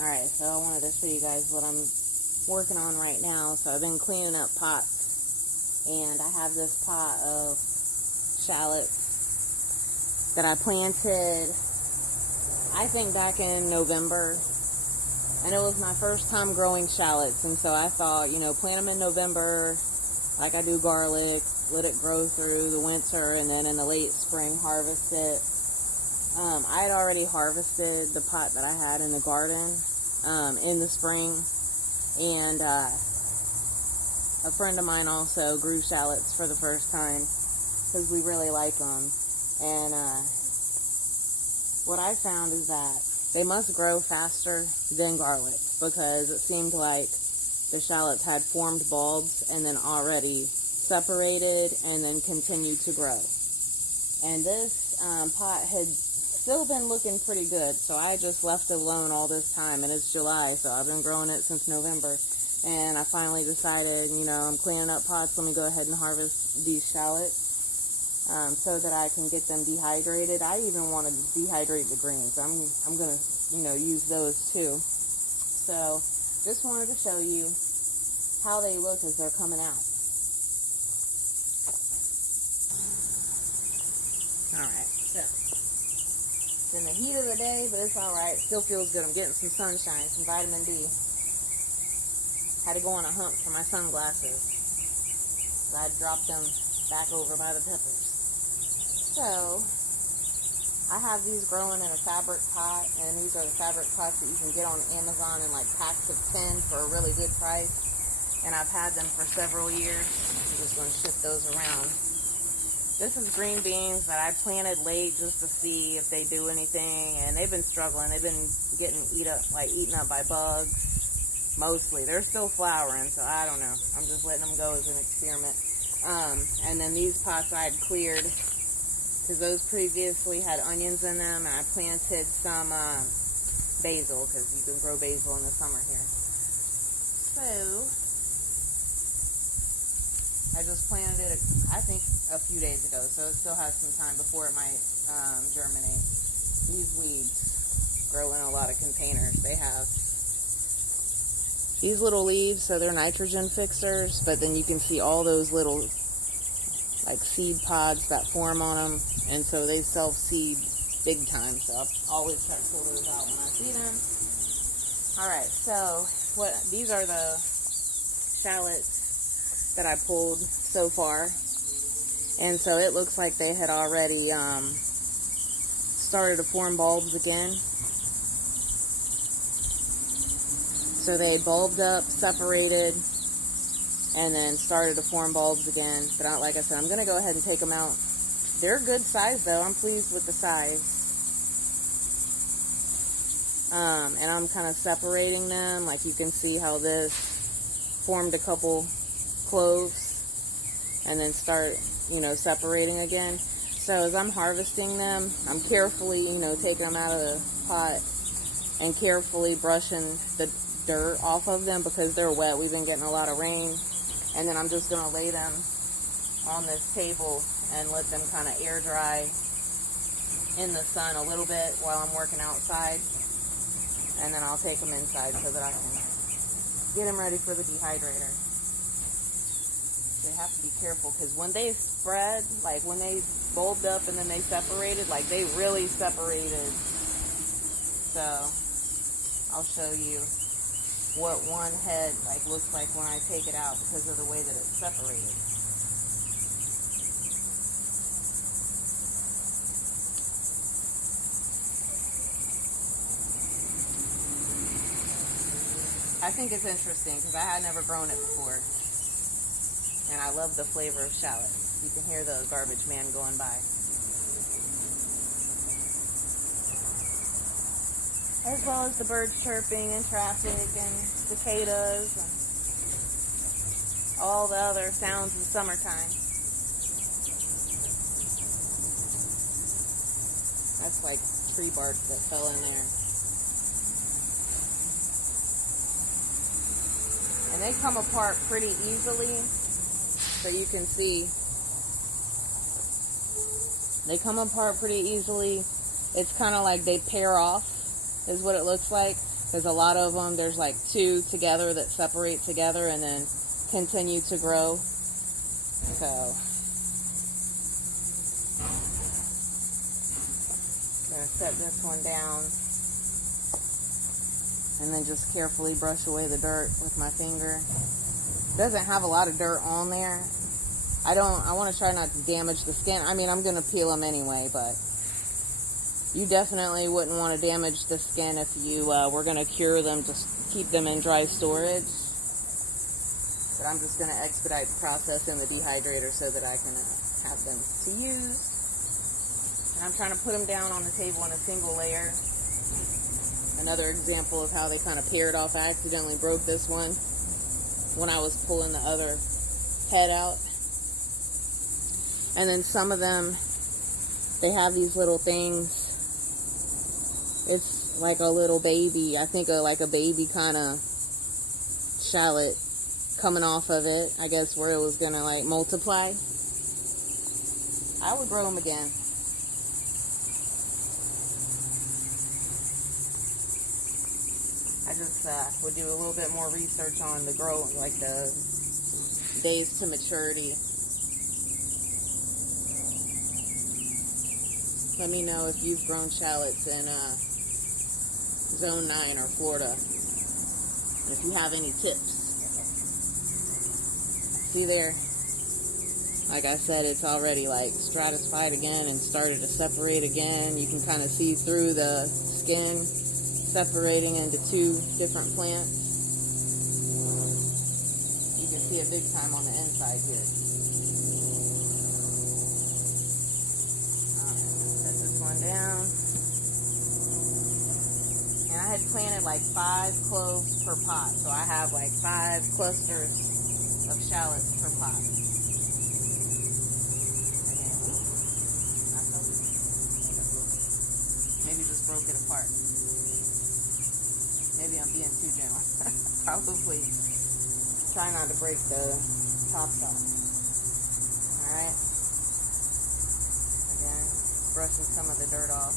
Alright, so I wanted to show you guys what I'm working on right now. So I've been cleaning up pots, and I have this pot of shallots that I planted, I think back in November, and it was my first time growing shallots. And so I thought, plant them in November like I do garlic, let it grow through the winter, and then in the late spring harvest it. I had already harvested the pot that I had in the garden in the spring, and a friend of mine also grew shallots for the first time because we really like them. And what I found is that they must grow faster than garlic, because it seemed like the shallots had formed bulbs and then already separated and then continued to grow. And this pot had still been looking pretty good, so I just left it alone all this time, and it's July, so I've been growing it since November. And I finally decided, I'm cleaning up pots, let me go ahead and harvest these shallots so that I can get them dehydrated. I even want to dehydrate the greens. I'm going to, use those too. So just wanted to show you how they look as they're coming out. Alright, so it's in the heat of the day, but it's alright. Still feels good. I'm getting some sunshine, some vitamin D. Had to go on a hunt for my sunglasses. I dropped them back over by the peppers. So I have these growing in a fabric pot, and these are the fabric pots that you can get on Amazon in like packs of 10 for a really good price. And I've had them for several years. I'm just going to shift those around. This is green beans that I planted late just to see if they do anything, and they've been struggling. They've been getting eaten up by bugs, mostly. They're still flowering, so I don't know. I'm just letting them go as an experiment. And then these pots I had cleared because those previously had onions in them, and I planted some basil, because you can grow basil in the summer here. So I just planted it, I think, a few days ago, so it still has some time before it might germinate. These weeds grow in a lot of containers. They have these little leaves, so they're nitrogen fixers, but then you can see all those little seed pods that form on them, and so they self-seed big time, so I'll always try to pull those out when I see them. Alright, so these are the shallots that I pulled so far, and so it looks like they had already started to form bulbs again. So they bulbed up, separated, and then started to form bulbs again. But like I said, I'm going to go ahead and take them out. They're good size though. I'm pleased with the size. And I'm kind of separating them. Like you can see how this formed a couple cloves and then start, separating again. So as I'm harvesting them, I'm carefully, taking them out of the pot and carefully brushing the dirt off of them because they're wet. We've been getting a lot of rain. And then I'm just going to lay them on this table and let them kind of air dry in the sun a little bit while I'm working outside. And then I'll take them inside so that I can get them ready for the dehydrator. They have to be careful because when they spread, like when they bulbed up and then they separated, like they really separated. So I'll show you what one head looks like when I take it out because of the way that it's separated. I think it's interesting because I had never grown it before, and I love the flavor of shallots. You can hear the garbage man going by. As well as the birds chirping and traffic and cicadas and all the other sounds in summertime. That's like tree bark that fell in there. And they come apart pretty easily, so you can see. They come apart pretty easily. It's kind of like they pair off, is what it looks like. because a lot of them, there's like 2 together that separate together and then continue to grow. So I'm going to set this one down and then just carefully brush away the dirt with my finger. It doesn't have a lot of dirt on there. I want to try not to damage the skin. I mean, I'm going to peel them anyway, but you definitely wouldn't want to damage the skin if you were going to cure them, just keep them in dry storage. But I'm just going to expedite the process in the dehydrator so that I can have them to use. And I'm trying to put them down on the table in a single layer. Another example of how they kind of paired off. I accidentally broke this one when I was pulling the other head out. And then some of them, they have these little things. It's like a little baby. I think like a baby kind of shallot coming off of it. I guess where it was going to like multiply. I would grow them again. I just would do a little bit more research on the growth, like the days to maturity. Let me know if you've grown shallots in Zone 9 or Florida. If you have any tips. See there? Like I said, it's already like stratified again and started to separate again. You can kind of see through the skin separating into 2 different plants. You can see it big time on the inside here. Set this one down. And I had planted like 5 cloves per pot, so I have like 5 clusters of shallots per pot. Maybe just broke it apart. Maybe I'm being too gentle. Probably try not to break the tops off. Alright. Again, brushing some of the dirt off.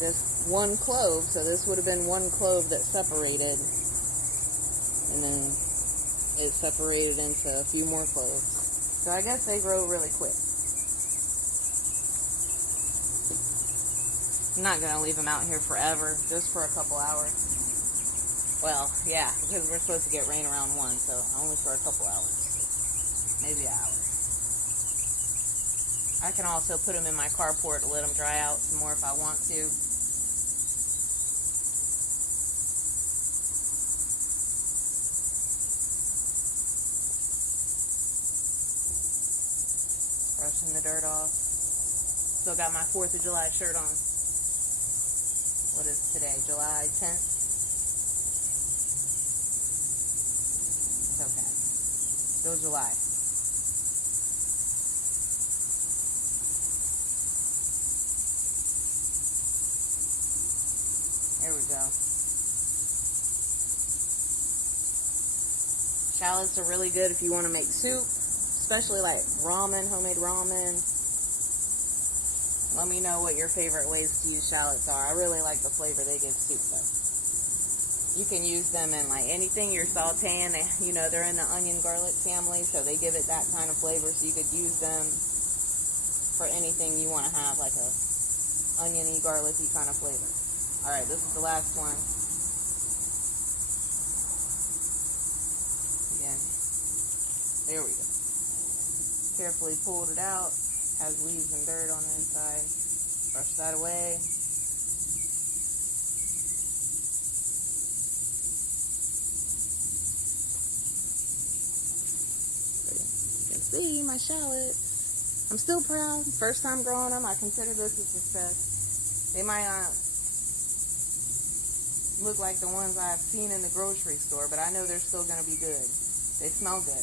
This 1 clove, so this would have been 1 clove that separated. And then it separated into a few more cloves. So I guess they grow really quick. I'm not going to leave them out here forever, just for a couple hours. Well, yeah, because we're supposed to get rain around 1, so only for a couple hours. Maybe an hour. I can also put them in my carport to let them dry out some more if I want to. Brushing the dirt off. Still got my 4th of July shirt on. What is today? July 10th? It's okay. Still July. There we go. Shallots are really good if you want to make soup, especially like ramen, homemade ramen. Let me know what your favorite ways to use shallots are. I really like the flavor they give soup though. You can use them in like anything you're sauteing. You know, they're in the onion garlic family, so they give it that kind of flavor. So you could use them for anything you want to have, like a oniony, garlicky kind of flavor. Alright, this is the last one. Again. There we go. Carefully pulled it out. Has leaves and dirt on the inside. Brush that away. You can see my shallots. I'm still proud. First time growing them. I consider this a success. They might not look like the ones I've seen in the grocery store, but I know they're still going to be good. They smell good.